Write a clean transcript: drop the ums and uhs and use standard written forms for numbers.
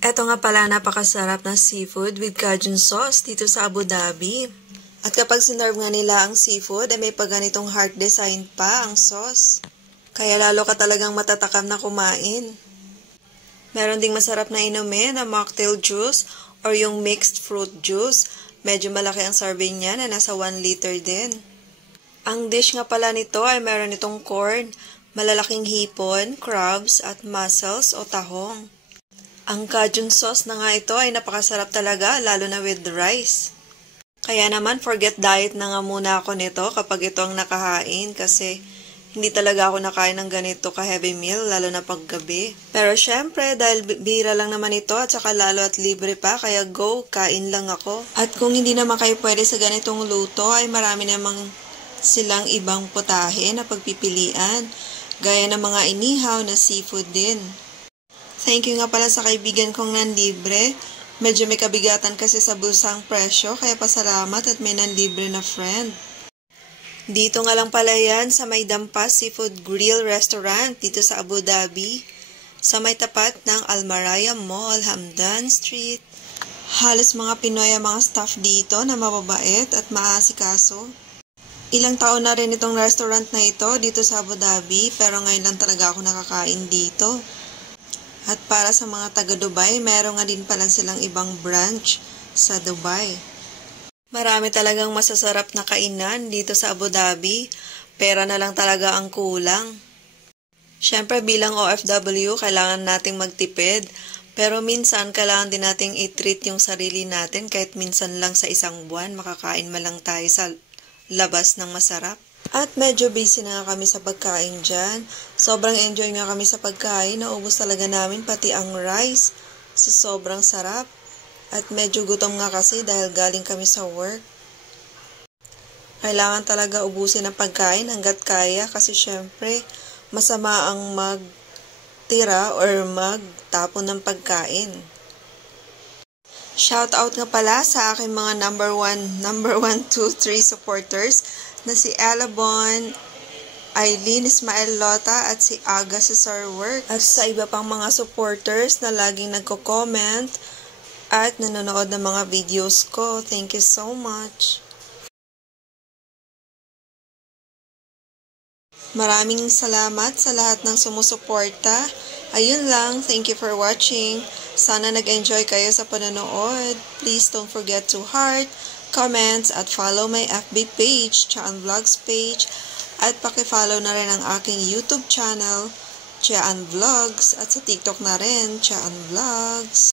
Eto nga pala napakasarap na seafood with Cajun sauce dito sa Abu Dhabi. At kapag sinerve nga nila ang seafood, ay may pagganitong heart design pa ang sauce. Kaya lalo ka talagang matatakam na kumain. Meron ding masarap na inumin na mocktail juice or yung mixed fruit juice. Medyo malaki ang serving niya na nasa 1 liter din. Ang dish nga pala nito ay meron itong corn, malalaking hipon, crabs at mussels o tahong. Ang Cajun sauce na nga ito ay napakasarap talaga, lalo na with rice. Kaya naman, forget diet na nga muna ako nito kapag ito ang nakahain kasi hindi talaga ako nakain ng ganito ka-heavy meal, lalo na paggabi. Pero syempre, dahil bira lang naman ito at saka lalo at libre pa, kaya go, kain lang ako. At kung hindi naman kayo pwede sa ganitong luto, ay marami namang silang ibang putahe na pagpipilian, gaya ng mga inihaw na seafood din. Thank you nga pala sa kaibigan kong nanlibre. Medyo may kabigatan kasi sa bulsang presyo, kaya pasalamat at may nanlibre na friend. Dito nga lang pala yan sa may Dampas Seafood Grill Restaurant dito sa Abu Dhabi. Sa may tapat ng Al Maraya Mall, Hamdan Street. Halos mga Pinoy ang mga staff dito na mababait at maasikaso. Ilang taon na rin itong restaurant na ito dito sa Abu Dhabi, pero ngayon lang talaga ako nakakain dito. At para sa mga taga-Dubai, meron nga din pala silang ibang branch sa Dubai. Marami talagang masasarap na kainan dito sa Abu Dhabi. Pera na lang talaga ang kulang. Siyempre bilang OFW, kailangan nating magtipid. Pero minsan, kailangan din nating i-treat yung sarili natin kahit minsan lang sa isang buwan, makakain man lang tayo sa labas ng masarap. At medyo busy na nga kami sa pagkain dyan. Sobrang enjoy nga kami sa pagkain. Naubos talaga namin pati ang rice. So sobrang sarap. At medyo gutom nga kasi dahil galing kami sa work. Kailangan talaga ubusin ang pagkain hanggat kaya kasi syempre masama ang magtira or magtapon ng pagkain. Shout out nga pala sa aking mga number 1, 2, 3 supporters na si Ella Bon, Eileen Ismael Lota at si Aga Cesar Work. At sa iba pang mga supporters na laging nagko-comment at nanonood ng mga videos ko. Thank you so much. Maraming salamat sa lahat ng sumusuporta. Ayun lang, thank you for watching. Sana nag-enjoy kayo sa panonood. Please don't forget to heart, comments, at follow my FB page, Chaan Vlogs page, at paki-follow na rin ang aking YouTube channel, Chaan Vlogs, at sa TikTok na rin, Chaan Vlogs.